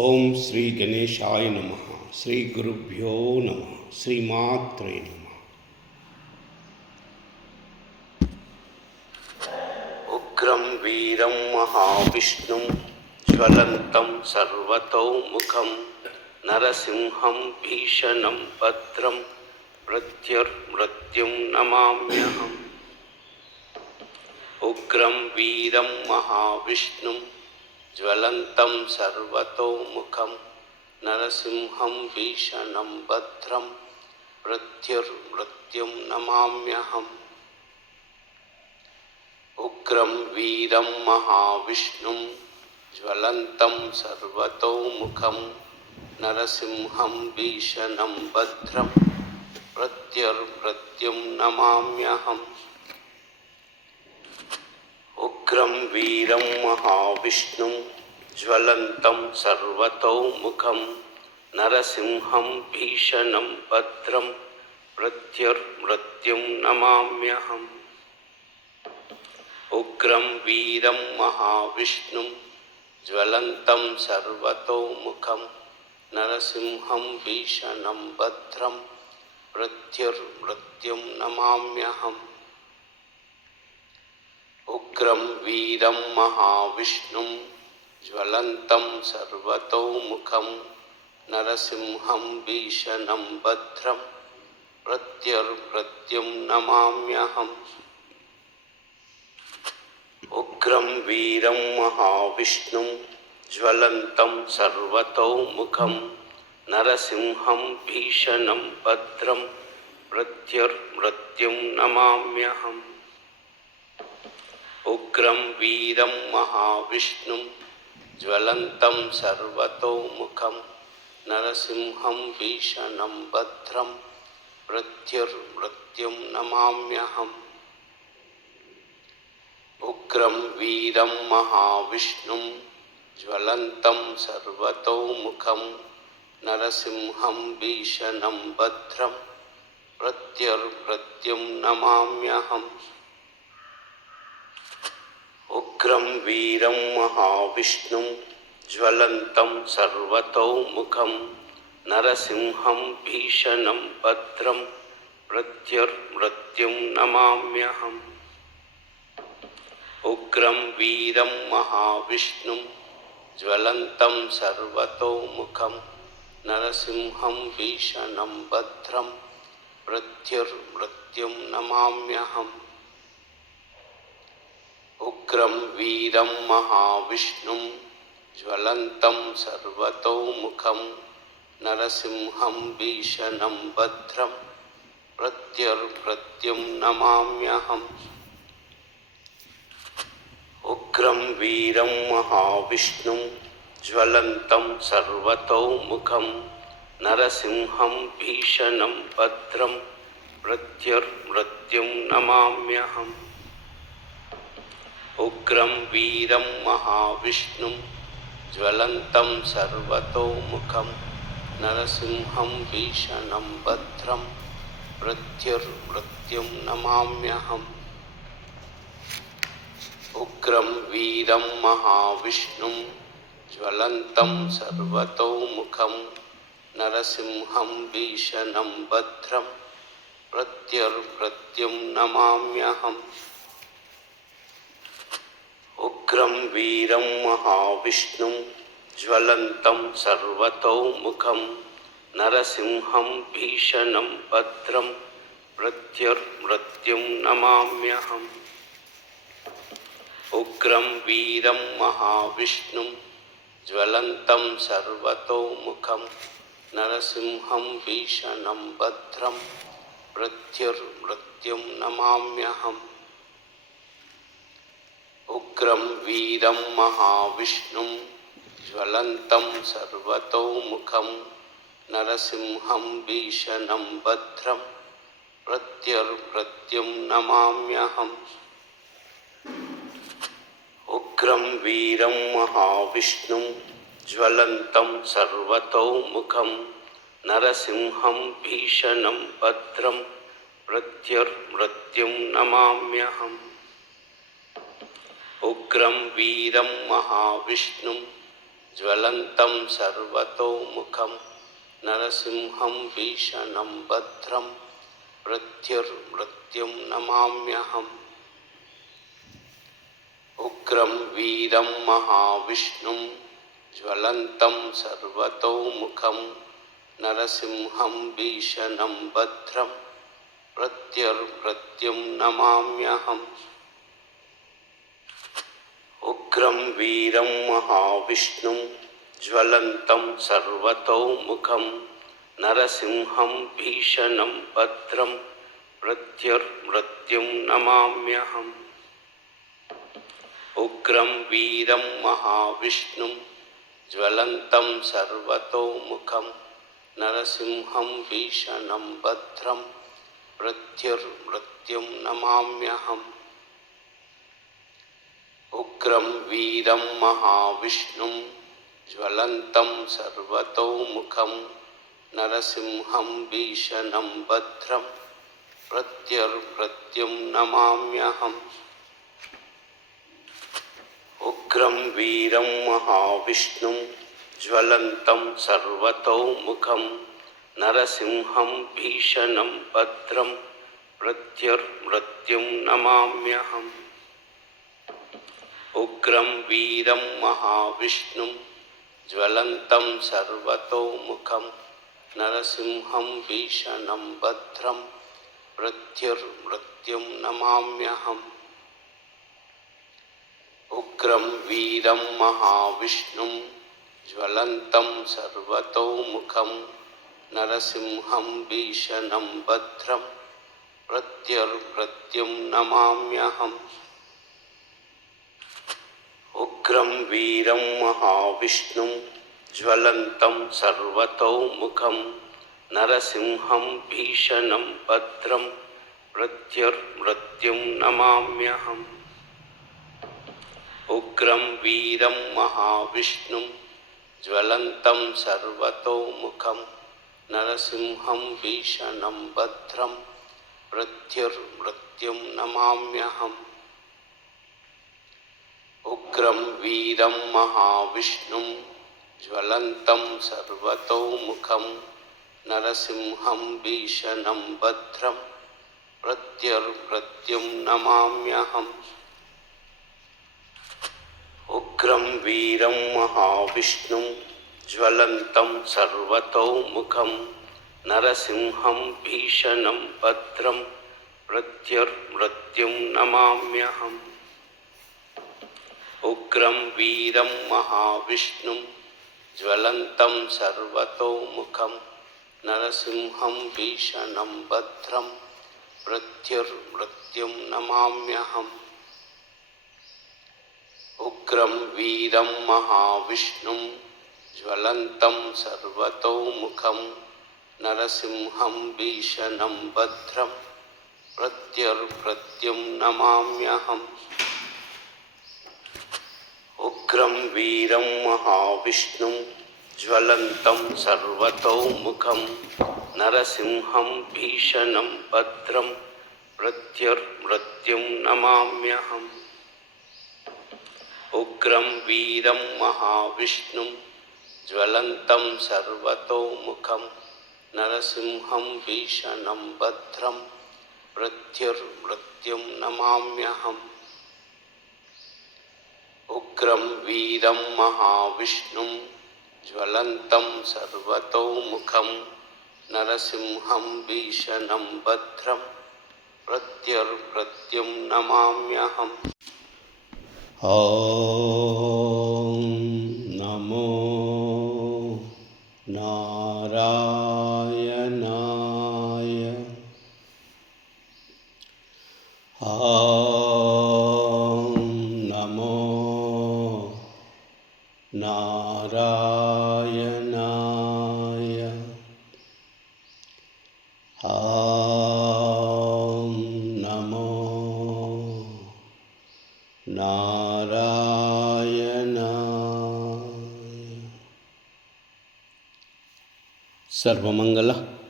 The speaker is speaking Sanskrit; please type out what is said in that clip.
ఓం శ్రీ గణేశాయ నమః. శ్రీ గురుభ్యో నమః. శ్రీమాత్రే నమః. ఉగ్రం వీరం మహావిష్ణుం జ్వలంతం సర్వతోముఖం నరసింహం భీషణం భద్రం మృత్యుర్మృత్యుం నమామ్యహం. ఉగ్రం వీరం మహావిష్ణుం జ్వలంతం సర్వతోముఖం నరసింహం భీషణం భద్రం మృత్యుర్మృత్యుం నమామ్యహం. ఉగ్రం వీరం మహావిష్ణుం జ్వలంతం సర్వతోముఖం నరసింహం భీషణం భద్రం మృత్యుర్మృత్యుం నమామ్యహం. ఉగ్రం వీరం మహావిష్ణుం జ్వలంతం సర్వతోముఖం నరసింహం భీషణం భద్రం మృత్యుర్మృత్యుం నమామ్యహం. ఉగ్రం వీరం మహావిష్ణుం జ్వలంతం సర్వతోముఖం నరసింహం భీషణం భద్రం మృత్యుర్మృత్యుం నమామ్యహం. ఉగ్రం వీరం మహావిష్ణుం జ్వలంతం సర్వతోముఖం నరసింహం భీషణం భద్రం మృత్యుర్మృత్యుం నమామ్యహం. ఉగ్రం వీరం మహావిష్ణుం జ్వలంతం సర్వతోముఖం నరసింహం భీషణం భద్రం మృత్యుర్మృత్యుం నమామ్యహం. ఉగ్రం వీరం మహావిష్ణుం జ్వలంతం సర్వతోముఖం నరసింహం భీషణం భద్రం మృత్యుర్మృత్యుం నమామ్యహం. ఉగ్రం వీరం మహావిష్ణుం జ్వలంతం సర్వతోముఖం నరసింహం భీషణం భద్రం మృత్యుర్మృత్యుం నమామ్యహం. ఉగ్రం వీరం మహావిష్ణుం జ్వలంతం సర్వతోముఖం నరసింహం భీషణం భద్రం మృత్యుర్మృత్యుం నమామ్యహం. ఉగ్రం వీరం మహావిష్ణుం జ్వలంతం సర్వతోముఖం నరసింహం భీషణం భద్రం మృత్యుర్మృత్యుం నమామ్యహం. ఉగ్రం వీరం మహావిష్ణుం జ్వలంతం సర్వతోముఖం నరసింహం భీషణం భద్రం మృత్యుర్మృత్యుం నమామ్యహం. ఉగ్రం వీరం మహావిష్ణుం జ్వలంతం సర్వతోముఖం నరసింహం భీషణం భద్రం మృత్యుర్మృత్యుం నమామ్యహం. ఉగ్రం వీరం మహావిష్ణుం జ్వలంతం సర్వతోముఖం నరసింహం భీషణం భద్రం మృత్యుర్మృత్యుం నమామ్యహం. ఉగ్రం వీరం మహావిష్ణుం జ్వలంతం సర్వతోముఖం నరసింహం భీషణం భద్రం మృత్యుర్మృత్యుం నమామ్యహం. ఉగ్రం వీరం మహావిష్ణుం జ్వలంతం సర్వతోముఖం నరసింహం భీషణం భద్రం మృత్యుర్మృత్యుం నమామ్యహం. ఉగ్రం వీరం మహావిష్ణుం జ్వలంతం సర్వతోముఖం నరసింహం భీషణం భద్రం మృత్యుర్మృత్యుం నమామ్యహం. ఉగ్రం వీరం మహావిష్ణుం జ్వలంతం సర్వతోముఖం నరసింహం భీషణం భద్రం మృత్యుర్మృత్యుం నమామ్యహం. ఉగ్రం వీరం మహావిష్ణుం జ్వలంతం సర్వతోముఖం నరసింహం భీషణం భద్రం మృత్యుర్మృత్యుం నమామ్యహం. ఉగ్రం వీరం మహావిష్ణుం ज्वलन्तं सर्वतोमुखं नरसिंहं भीषणं भद्रं मृत्युर्मृत्युं नमाम्यहम् उग्रं वीरं महाविष्णुं ज्वलन्तं सर्वतोमुखं नरसिंहं भीषणं भद्रं मृत्युर्मृत्युं नमाम्यहम् उग्रं वीरं महाविष्णुं ज्वलन्तं सर्वतोमुखं नरसिंहं भीषणं भद्रं मृत्युर्मृत्युं नमाम्यहम् उग्रं वीरं महाविष्णुं ज्वलन्तं सर्वतोमुखं नरसिंहं भीषणं भद्रं मृत्युर्मृत्युं नमाम्यहम् उग्रं वीरं महाविष्णुं ज्वलन्तं सर्वतोमुखं नरसिंहं भीषणं भद्रं मृत्युर्मृत्युं नमाम्यहम् उग्रं वीरं महाविष्णुं ज्वलन्तं सर्वतोमुखं नरसिंहं भीषणं भद्रं मृत्युर्मृत्युं नमाम्यहम् उग्रं वीरं महाविष्णुं ज्वलन्तं सर्वतोमुखं नरसिंहं भीषणं भद्रं मृत्युर्मृत्युं नमाम्यहम् उग्रं वीरं महाविष्णुं ज्वलन्तं सर्वतोमुखं नरसिंहं भीषणं भद्रं मृत्युर्मृत्युं नमाम्यहम् उग्रं वीरं महाविष्णुं ज्वलन्तं सर्वतोमुखं नरसिंहं भीषणं भद्रं मृत्युर्मृत्युं नमाम्यहम् उग्रं वीरं महाविष्णुं ज्वलन्तं सर्वतोमुखं नरसिंहं भीषणं भद्रं मृत्युर्मृत्युं नमाम्यहम् उग्रं वीरं महाविष्णुं ज्वलन्तं सर्वतोमुखं नरसिंहं भीषणं भद्रं मृत्युर्मृत्युं नमाम्यहम् उग्रं वीरं महाविष्णुं ज्वलन्तं सर्वतोमुखं नरसिंहं भीषणं भद्रं मृत्युर्मृत्युं नमाम्यहम् उग्रं वीरं महाविष्णुं ज्वलन्तं सर्वतोमुखं नरसिंहं भीषणं भद्रं मृत्युर्मृत्युं नमाम्यहम् उग्रं वीरं महाविष्णुं ज्वलन्तं सर्वतोमुखं नरसिंहं भीषणं भद्रं मृत्युर्मृत्युं नमाम्यहम् उग्रं वीरं महाविष्णुं ज्वलन्तं सर्वतोमुखं नरसिंहं भीषणं भद्रं मृत्युर्मृत्युं नमाम्यहम् उग्रं वीरं महाविष्णुं ज्वलन्तं सर्वतोमुखं नरसिंहं भीषणं भद्रं मृत्युर्मृत्युं नमाम्यहम् उग्रं वीरं महाविष्णुं ज्वलन्तं सर्वतोमुखं नरसिंहं भीषणं भद्रं मृत्युर्मृत्युं नमाम्यहम् ॐ नमो नारायणाय। ॐ नमो नारायणाय। ॐ नमो नारायणाय। सर्वमंगल